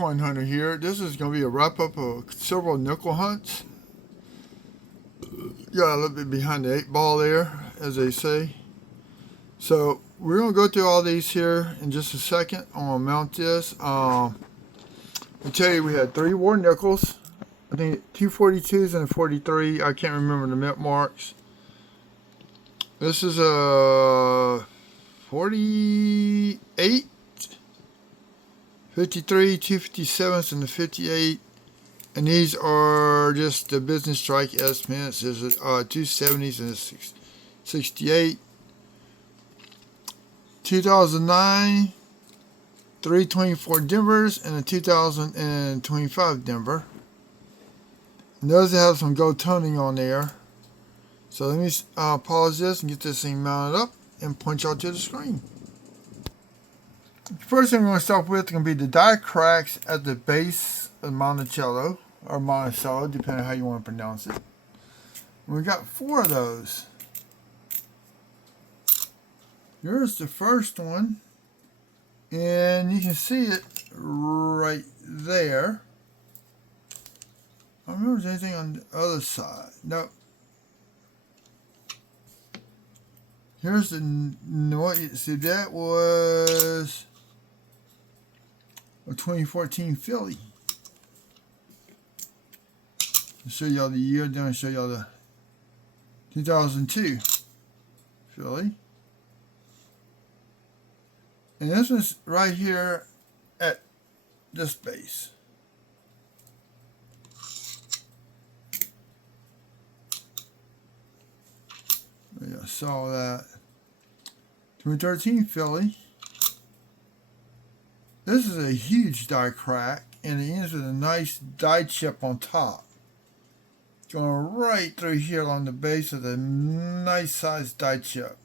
Coin Hunter here. This is going to be a wrap up of several nickel hunts. Got a little bit behind the 8 ball there, as they say. So we're going to go through all these here in just a second. I'm going to mount this. I'll tell you, we had 3 war nickels. I think 2 42s and a 43. I can't remember the mint marks. This is a 48, 53, 257s, and the 58. And these are just the business strike estimates. There's a 270s and a 68. 2009, 324 Denvers, and a 2025 Denver. And those have some gold toning on there. So let me pause this and get this thing mounted up and point y'all to the screen. The first thing we're going to start with is going to be the die cracks at the base of Monticello, or Monticello, depending on how you want to pronounce it. And we got 4 of those. Here's the first one, and you can see it right there. I don't remember if there's anything on the other side. Nope. Here's the what you see. That was a 2014 Philly. I'll show y'all the year. Then I'll show y'all the 2002 Philly. And this one's right here at this base. Yeah, saw that. 2013 Philly. This is a huge die crack, and it ends with a nice die chip on top. Going right through here along the base of the nice sized die chip.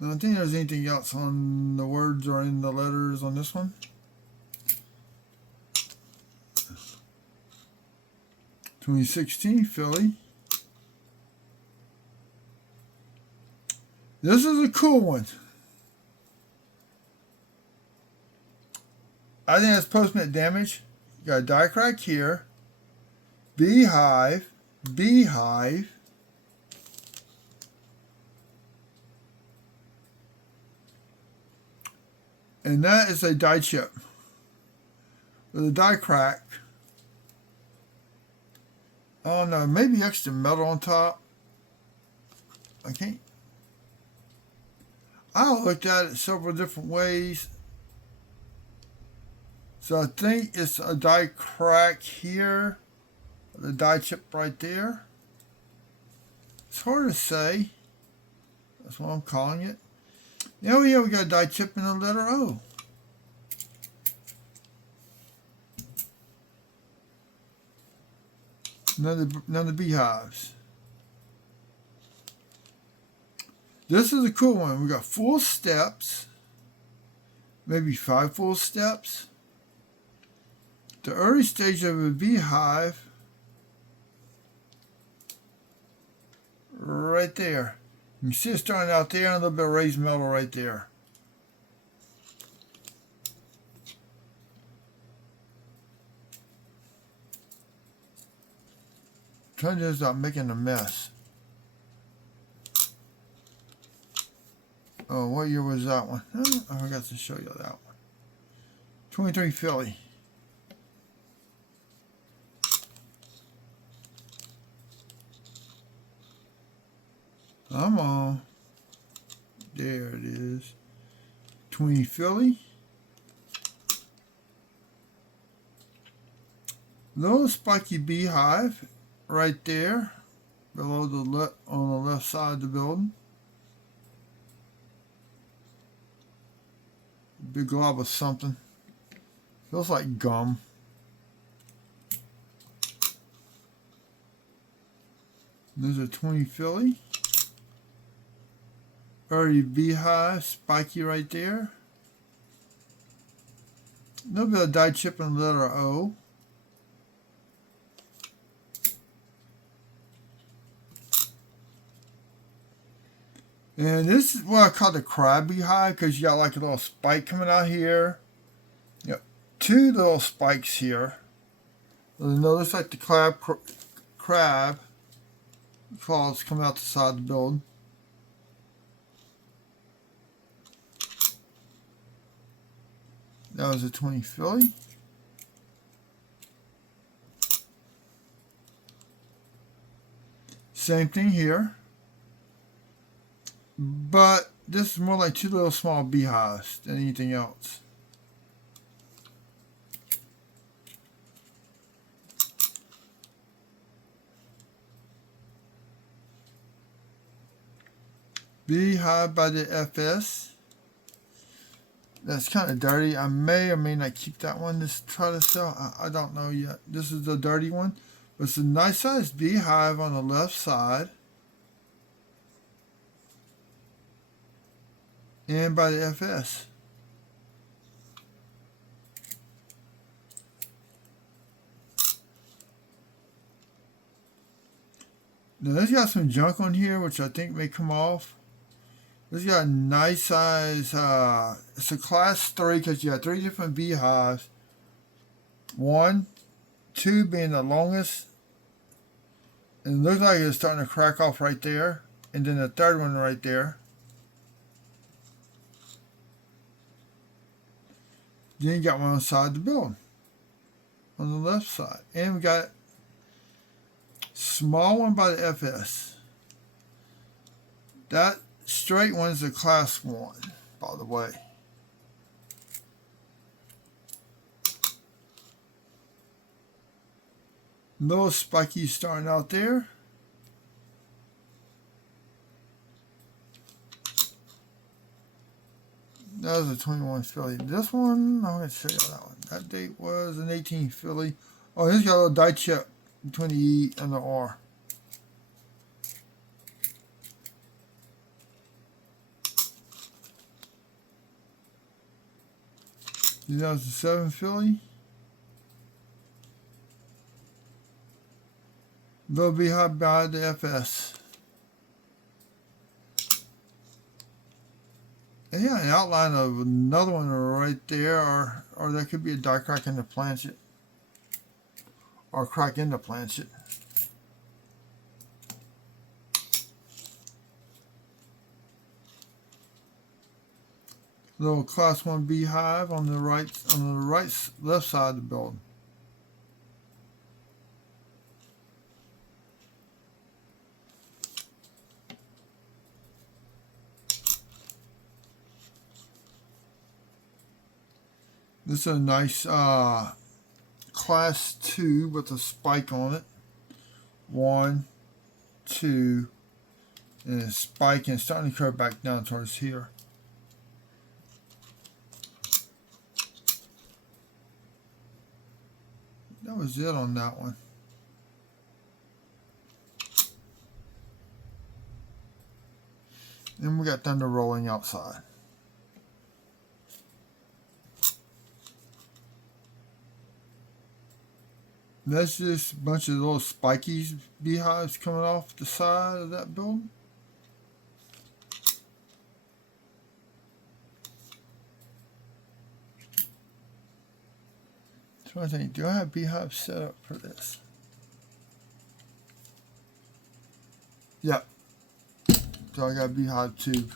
I don't think there's anything else on the words or in the letters on this one. 2016 Philly. This is a cool one. I think that's post-mint damage. You got a die crack here. Beehive. Beehive. And that is a die chip with a die crack. Oh no, maybe extra metal on top. I can't. I looked at it several different ways. So I think it's a die crack here. The die chip right there. It's hard to say. That's what I'm calling it. Oh yeah, we got a die chip in the letter O. None of the beehives. This is a cool one. We got full steps. Maybe 5 full steps. The early stage of a beehive. Right there. You can see it starting out there and a little bit of raised metal right there. Trying to do this without making a mess. Oh, what year was that one? Oh, I forgot to show you that one. 23 Philly. Come on. There it is. 20 Philly. Little spiky beehive right there below the on the left side of the building. Big glob of something. Feels like gum. There's a 20 Philly. Early beehive, spiky right there. A little bit of die chip in the letter O. And this is what I call the crab beehive because you got like a little spike coming out here. You know, two little spikes here. Notice like the crab claws coming out the side of the building. That was a 20 Philly. Same thing here. But this is more like two little small beehives than anything else. Beehive by the FS. That's kind of dirty. I may or may not keep that one to try to sell. I don't know yet. This is the dirty one. But it's a nice sized beehive on the left side. And by the FS. Now this got some junk on here, which I think may come off. This got a nice size, it's a class 3 because you got 3 different beehives. 1, 2 being the longest. And it looks like it's starting to crack off right there. And then the third one right there. Then you got one on the side of the building. On the left side. And we got small one by the FS. That straight one is a class 1, by the way. Little spiky starting out there. That was a 21 Philly. This one, I'm going to show you that one. That date was an 18 Philly. Oh, he's got a little die chip between the E and the R. That was a 7 Philly. Little beehive by the FS. And yeah, an outline of another one right there, or that could be a die crack in the planchet. Or a crack in the planchet. Little class 1 beehive on the left side of the building. This is a nice class 2 with a spike on it. 1, 2, and a spike, and it's starting to curve back down towards here. That was it on that one. Then we got thunder rolling outside. That's just a bunch of little spiky beehives coming off the side of that building. So I think, do I have beehives set up for this? Yep. So I got a beehive tube.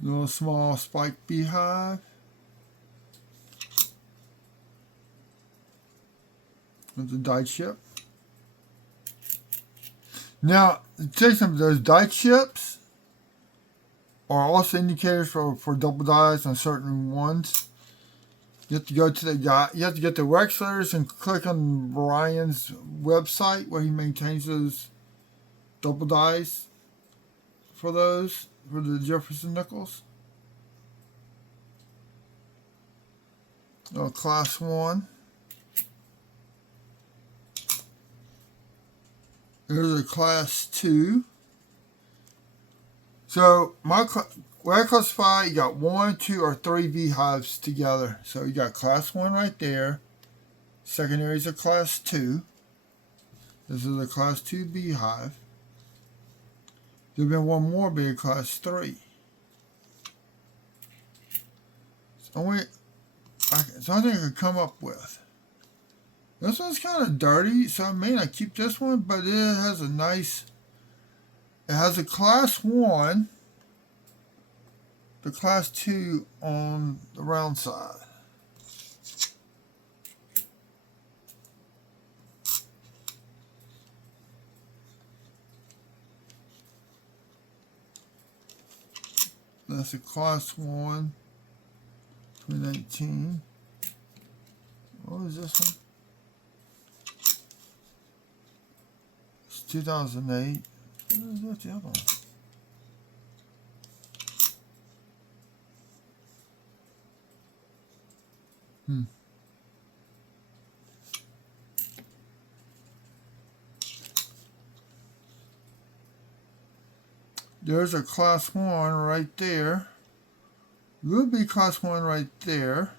Little small spike beehive. With the die chip. Now, take some of those die chips are also indicators for double dies on certain ones. You have to go to the guy. You have to get the Wexlers and click on Brian's website where he maintains those double dies for those, for the Jefferson nickels. Class 1. There's a class 2. So So where I classify, you got 1, 2, or 3 beehives together. So you got class 1 right there. Secondary is a class 2. This is a class 2 beehive. There's been one more being class 3. It's only it's the only thing I could come up with. This one's kind of dirty, so I may not keep this one, but it has a nice. It has a class 1, the class 2 on the round side. That's a class 1, 2019. What was this one? It's 2008. What is that, the other one? There's a class 1 right there. Will be class 1 right there.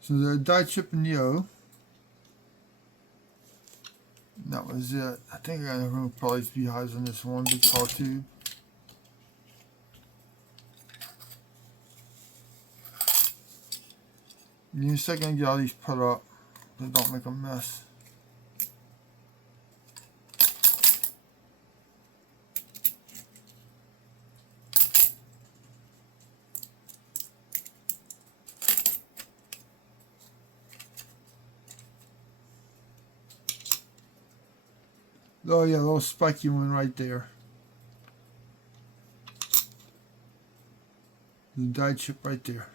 So the die chip and yo. That was it. I think I got to remove probably beehives on this one big tall tube. Give me a second to get all these put up, so don't make a mess. Oh yeah, little spiky one right there. The die chip right there.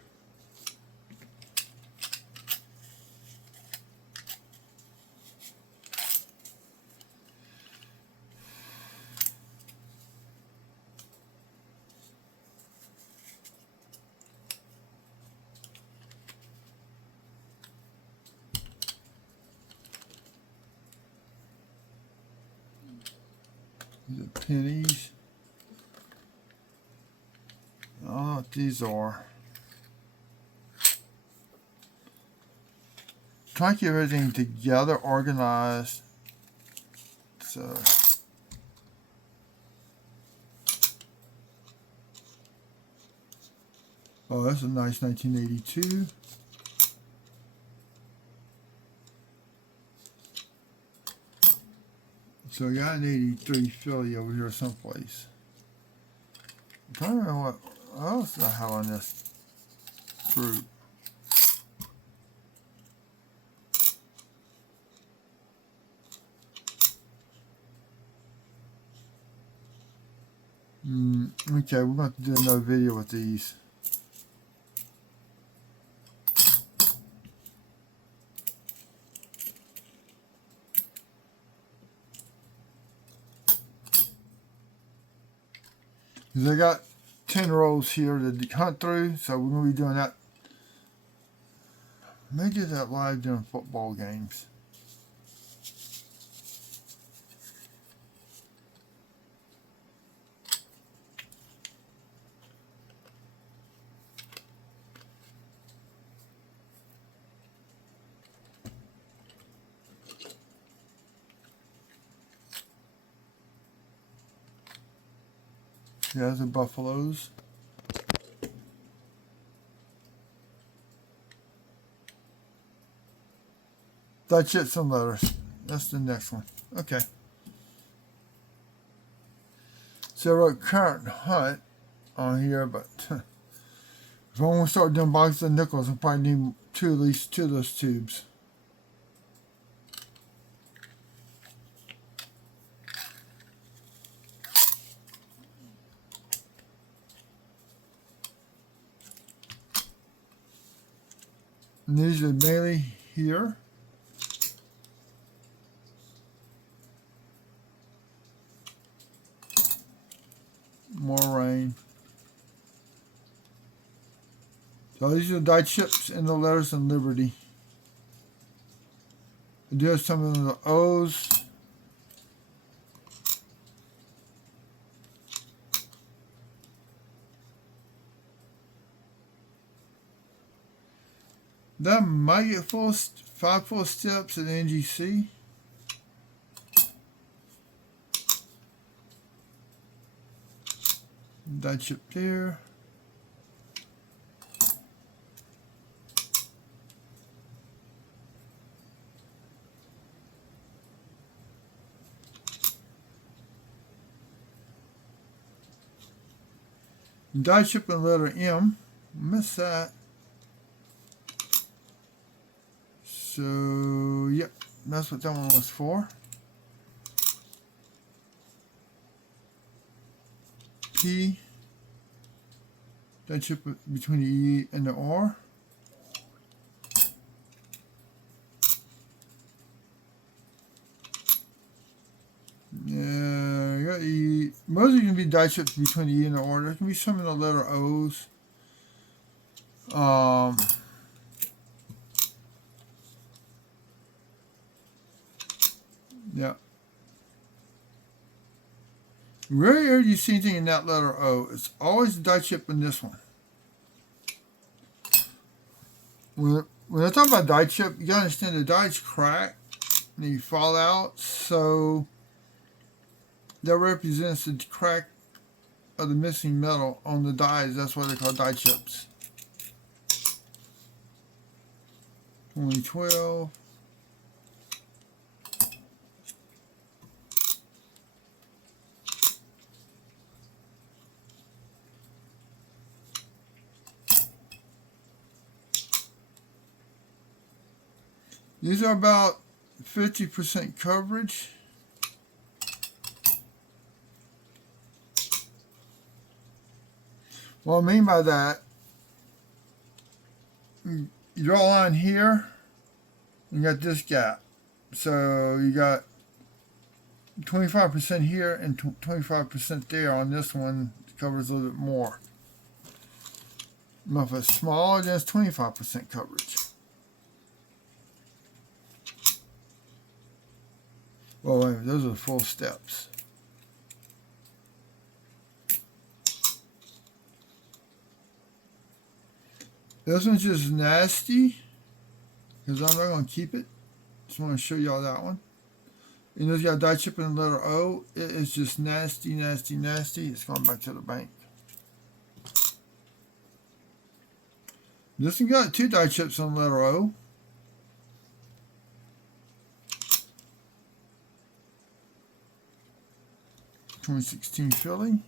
The pennies. I don't know what these are. Trying to keep everything together, organized. So. Oh, that's a nice 1982. So I got an 83 Philly over here someplace. I'm trying to remember what else I have on this fruit. Okay, we're going to do another video with these. I got 10 rows here to hunt through, so we're going to be doing that. Maybe do that live during football games. There's the buffaloes. That's it, some letters. That's the next one. Okay. So I wrote current hunt on here, but if I want to start doing boxes of nickels, I'll probably need at least two of those tubes. And these are mainly here. More rain. So these are the die chips and the letters in Liberty. I do have some of the O's. That might get 5 full steps at NGC. Die chip there. Die chip in letter M. Miss that. So, yep, that's what that one was for. P. Die chip between the E and the R. Yeah, you got E. Most of them can be die chips between the E and the R. There can be some in the letter O's. Yeah. Rarely do you see anything in that letter O. It's always a die chip in this one. When I talk about die chip, you gotta understand the die's cracked and you fall out, so that represents the crack of the missing metal on the dies. That's why they're called die chips. 2012. These are about 50% coverage. What I mean by that, you draw a line here, you got this gap. So you got 25% here and 25% there on this one. It covers a little bit more. Now if it's smaller, then it's 25% coverage. Well, wait, those are the full steps. This one's just nasty because I'm not going to keep it. Just want to show y'all that one. You know, you got die chip in the letter O. It is just nasty, nasty, nasty. It's going back to the bank. This one got 2 die chips on the letter O. .16 Philly.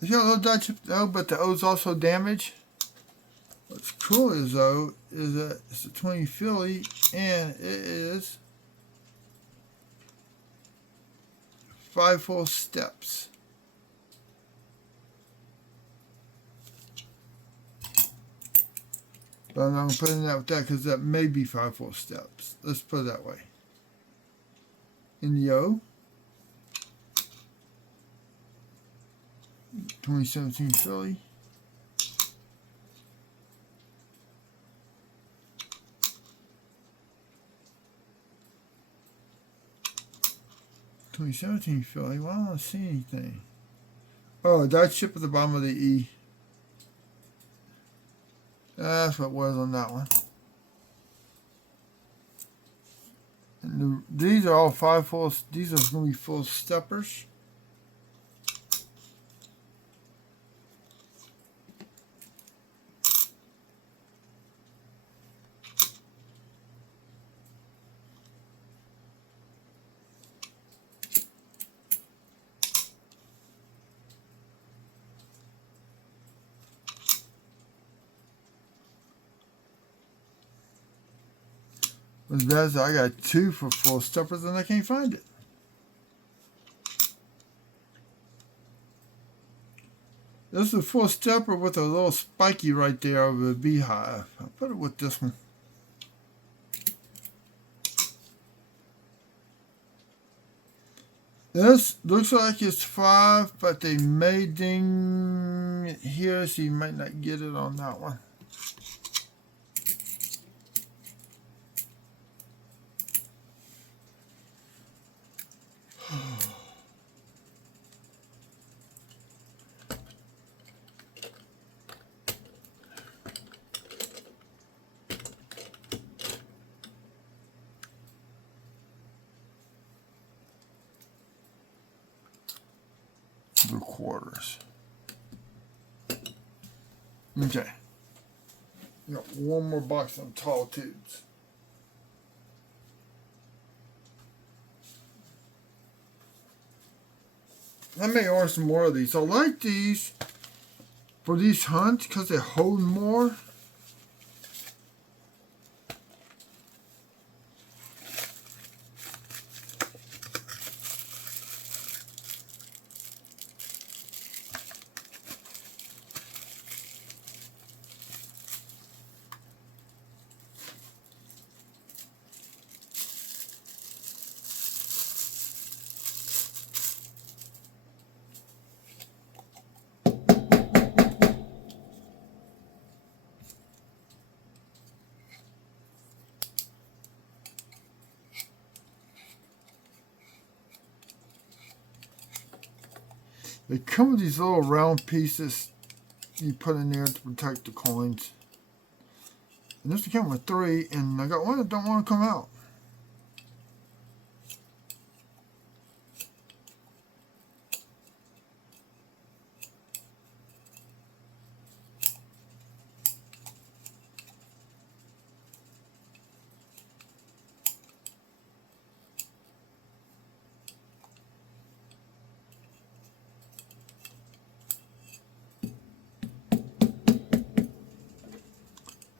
It's got a little die chip though, but the O's also damaged. What's cool is though is that it's a 20 Philly and it is 5 full steps. But I'm not going to put in that with that because that may be 5 full steps. Let's put it that way. In the O. 2017 Philly. Philly. Well, I don't see anything. Oh, die chip at the bottom of the E. That's what it was on that one. And these are all 5 full. These are going to be full steppers. As bad as I got 2 for full steppers and I can't find it. This is a full stepper with a little spiky right there of a beehive. I'll put it with this one. This looks like it's 5, but they may ding it here, so you might not get it on that one. 3/4. Okay. We got one more box of tall tubes. I may order some more of these. I like these for these hunts because they hold more. They come with these little round pieces you put in there to protect the coins. And this came with 3, and I got one that don't want to come out.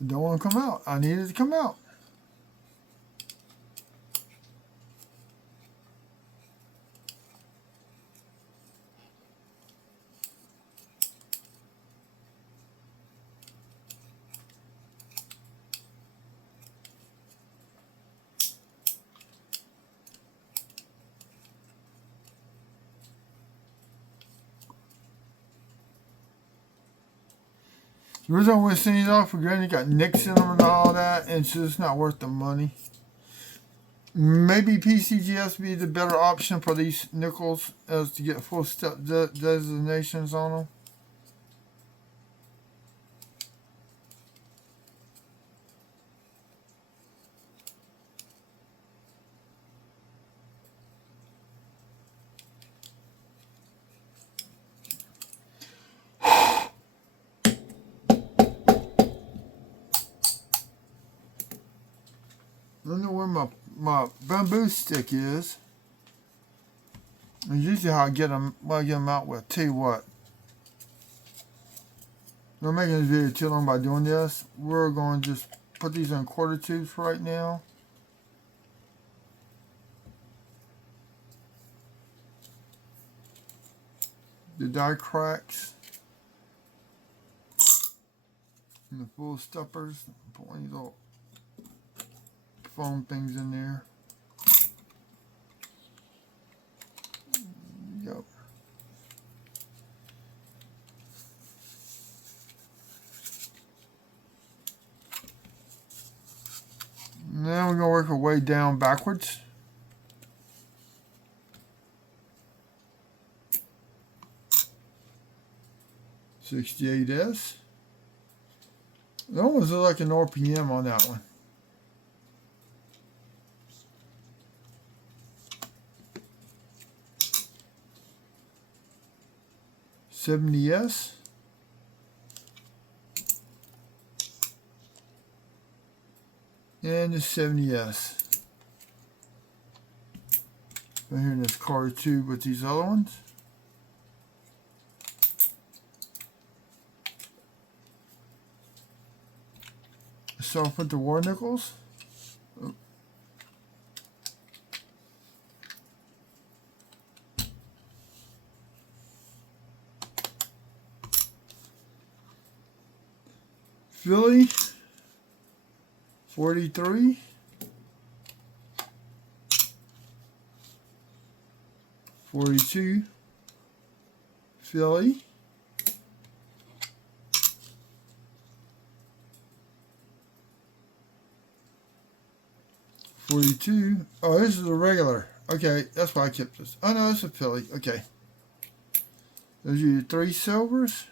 It don't want to come out. I need it to come out. The reason I want to send these off for granted, got nicks in them and all that, and it's just not worth the money. Maybe PCGS would be the better option for these nickels as to get full step designations on them. I don't know where my bamboo stick is. And usually how I get them out with. Tell you what. I'm making this video too long by doing this. We're going to just put these in quarter tubes for right now. The die cracks. And the full steppers. Put one of these little foam things in there. Yep. Now we're going to work our way down backwards. $68S. That almost looks like an RPM on that one. $70S. And the $70S. Right here in this card tube with these other ones. So I'll put the war nickels. Oh. Philly 43. $42. Philly. $42. Oh, this is a regular. Okay, that's why I kept this. Oh no, it's a Philly. Okay. Those are your 3 silvers.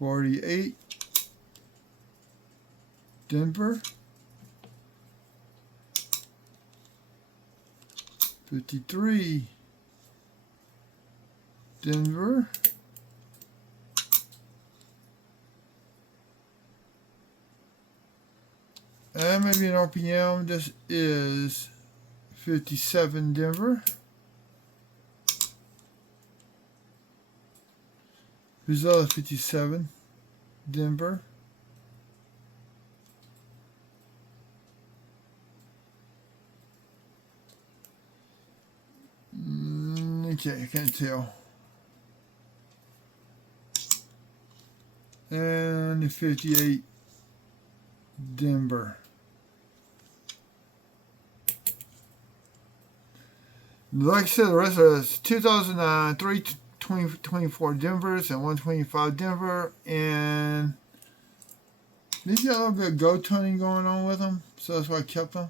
$48. Denver. 53 Denver. And maybe an RPM. This is 57 Denver. Result 57 Denver. Okay, I can't tell. And 58 Denver. Like I said, the rest of us 2009, 324 Denvers and 125 Denver, and these got a little bit of gold toning going on with them, so that's why I kept them.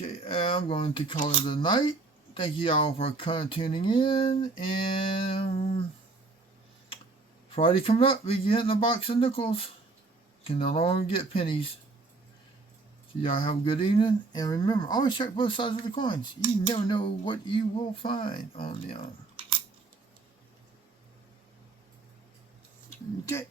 Okay, I'm going to call it a night. Thank you all for kind of tuning in, and Friday coming up, we getting a box of nickels. Can no longer get pennies. So y'all have a good evening, and remember, always check both sides of the coins. You never know what you will find on them. Okay.